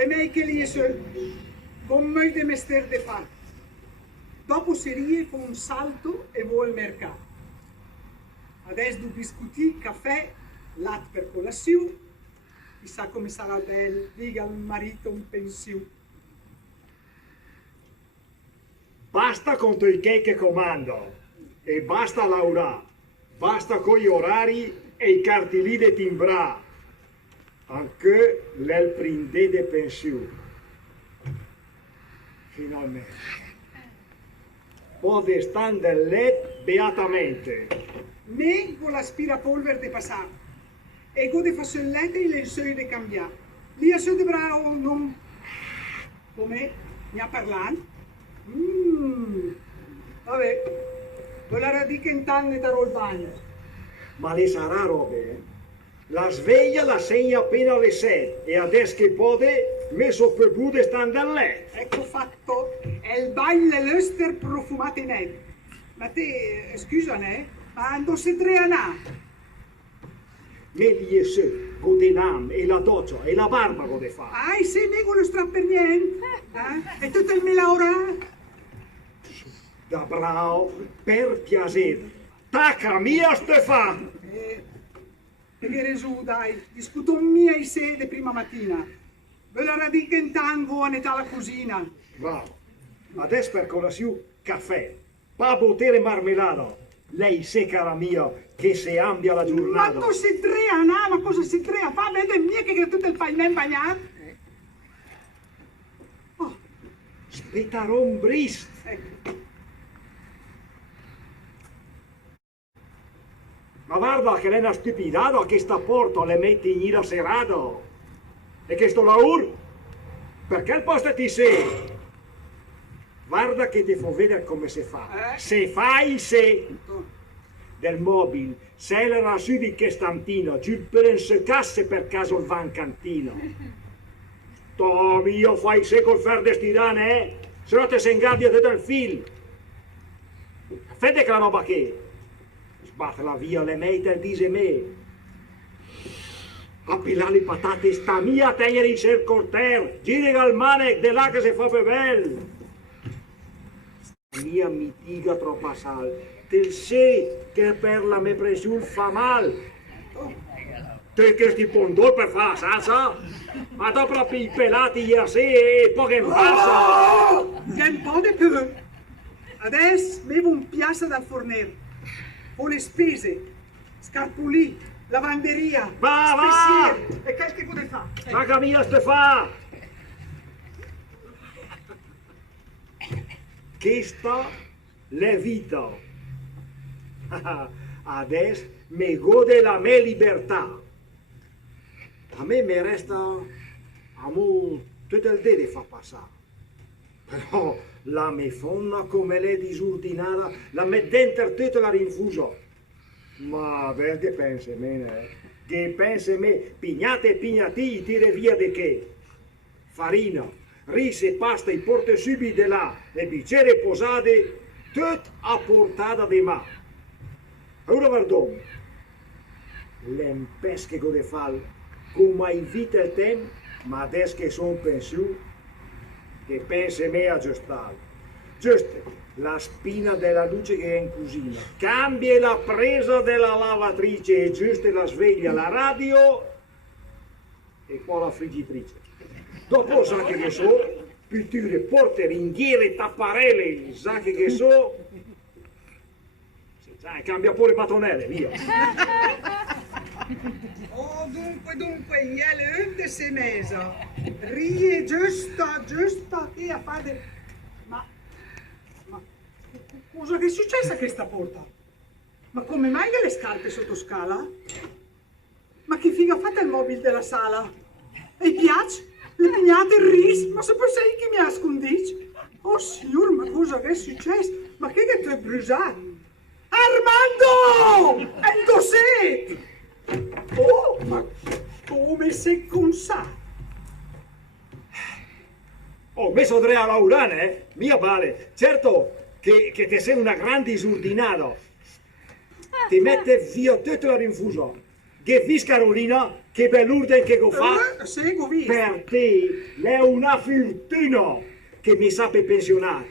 E me che lì con me di mestiere di fare. Dopo serie fa un salto e va al mercato. Adesso du biscuiti, caffè, latte per colazione. Chissà come sarà bello, dica al marito in pensione. Basta con i che comando e basta Laura, basta con gli orari e i cartellini di timbra, anche l'el prinde de pensione. Finalmente. Può stare nel letto beatamente. Me con l'aspirapolvere di passato e con le fassollette e le lenzuola di cambiare. Lì a sud bravo non... Come? Ne ha parlato? Vabbè, con la radica in tanne darò il bagno. Ma le sarà robe, eh? La sveglia la segna appena alle 6 e adesso che pode messo per bude stando a letto. Ecco fatto, è il bagno e l'öster profumate nel. Ma te, scusa, ma indossi 3 anni. Megli se, gode nam e la doccia e la barba gode fa. Ah, se ne con lo strappo per niente. E tutto il mio ora? Da bravo, per piacere. Tacca mia Stefano! Che resu, dai, discuto mia e sede prima mattina. Ve la radica in tango a metà la cucina. Bravo. Adesso per colazione caffè, pa potere marmelato. Lei se cara mia che se ambia la giornata. Ma tu sei 3 anni, ma cosa si crea? Fa vede mia che tutto il painen bagnato. Oh. Spetaron brist. Ecco. Ma guarda che lei è una stupidata che sta porto le metti in giro serato. E che sto lavoro? Perché il posto ti sei? Guarda che ti fa vedere come si fa. Se fai se del mobile, se l'era su di che stantino, giù per non seccasse per caso il vancantino. Tomi, io fai se col fer de stirane, se no te sei in gabbia te del fil. Fede che la roba che sbatterla via le meite e dise me. Appilare le patate sta mia a tenere in cer corter, giri al mane de là che si fa per bel. Mia mitiga troppa sal, te sei che per la me presiun fa mal. Te che sti pondor per fa salsa? Ma dopo la pelati ieri sera e poi che in farsa. Che un po' di più. Adesso bevo un piazza dal fornero. Con le spese, scarpulì, lavanderia, va! E che cosa fa? Paga mia Stefano! Questa è vita. Adesso mi gode la mia libertà. A me mi resta tutto il dì fa passare. Però la mia fonna come lei disordinata, la mette dentro tutto la rinfuso. Ma che pensi me, Che pensi me? Pignate e pignati, tire via di che? Farina, riso e pasta in porte subito là e bicchiere posate, tutto a portata di mano. Ora guardate, l'empesche che de fare, come invita il tempo, ma adesso che sono pensione, che pensi me a aggiustare. Giusto, la spina della luce che è in cucina, cambia la presa della lavatrice e giusto la sveglia, la radio e poi la friggitrice. Dopo sa che so, pitture, porte, ringhiere, tapparelle, sa che so, cambia pure le batonelle, via. Oh, dunque, ieri unde si mesa. Rie giusta, che a fare... Ma cosa che è successo a questa porta? Ma come mai che le scarpe sotto scala? Ma che figa fate il mobile della sala? E i piace? Le pignate, il riso? Ma se poi sei che mi nascondici? Oh signor, ma cosa che è successo? Ma che ti è bruciato? Armando! È un dossier! Oh, ma come sei consato? Ho messo Andrea Laurane, mia vale. Certo che te sei una grande disordinata. Ti mette via tutto il rinfuso. che vis Carolina, che bell'urde che go fa. Seguo, visto. Per te è una fortuna che mi sa per pensionare.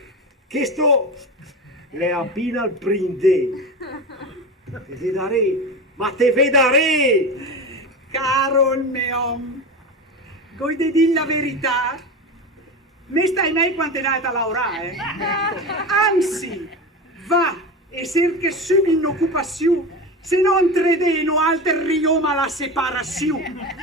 Questo è appena il brindè. Te vedrei, ma te vedrei! Caro il mio, vuoi di dire la verità? Me stai mai quante date a lavorare? Anzi, va e cerca subito un'occupazione, se non tredeno alter rioma la separazione.